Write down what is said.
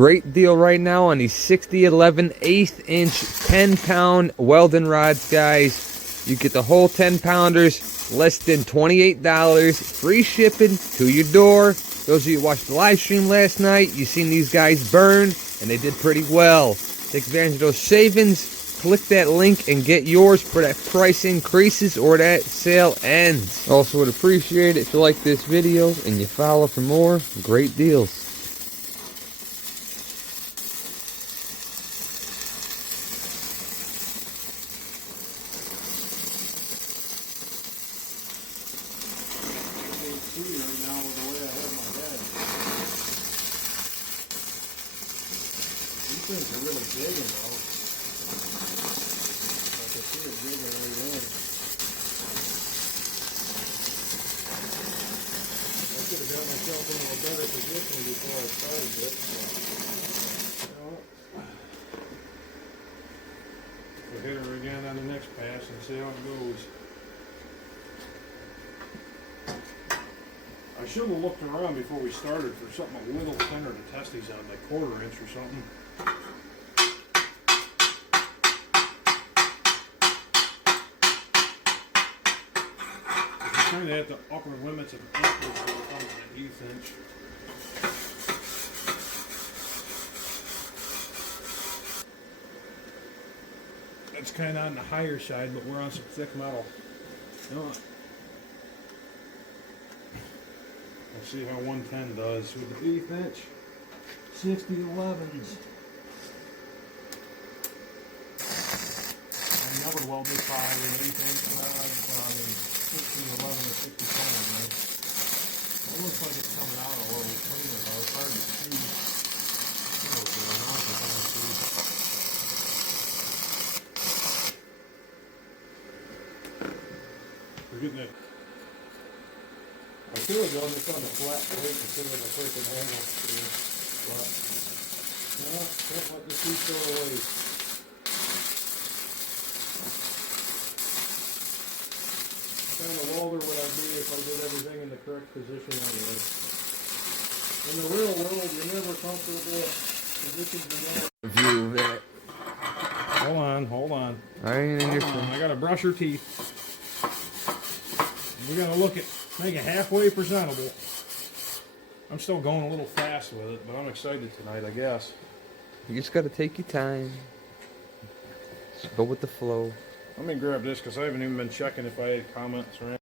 great deal right now on these 6011 1/8 inch 10-pound Welding rods, guys. You get the whole 10-pounders, less than $28, free shipping to your door. Those of you who watched the live stream last night, you seen these guys burn, and they did pretty well. Take advantage of those savings. Click that link and get yours before that price increases or that sale ends. Also would appreciate it if you like this video and you follow for more great deals. These things are really digging though. I can see it digging right in. I could have got myself in a better position before I started it. We'll hit her again on the next pass and see how it goes. I should have looked around before we started for something a little thinner to test these on, like 1/4 inch or something. Kind of at the upper limits of inches when it comes to an 1/8 inch. It's kind of on the higher side, but we're on some thick metal. Let's see how 110 does with the 1/8 inch 6011s. I never welded 5 and 1/8 inch rods on 6011 or 6010. Right? It looks like it's coming out a little cleaner though. It's hard to see. We're getting it. I feel like going just on the flat plate instead of the freaking angle. But no, can't let the piece go to waste. What kind of welder would I be if I did everything in the correct position anyway? In the real world, you're never comfortable. Positions are never. View that. Hold on. I gotta brush her teeth. We gotta make it halfway presentable. I'm still going a little fast with it, but I'm excited tonight, I guess. You just gotta take your time. Just go with the flow. Let me grab this because I haven't even been checking if I had comments or anything.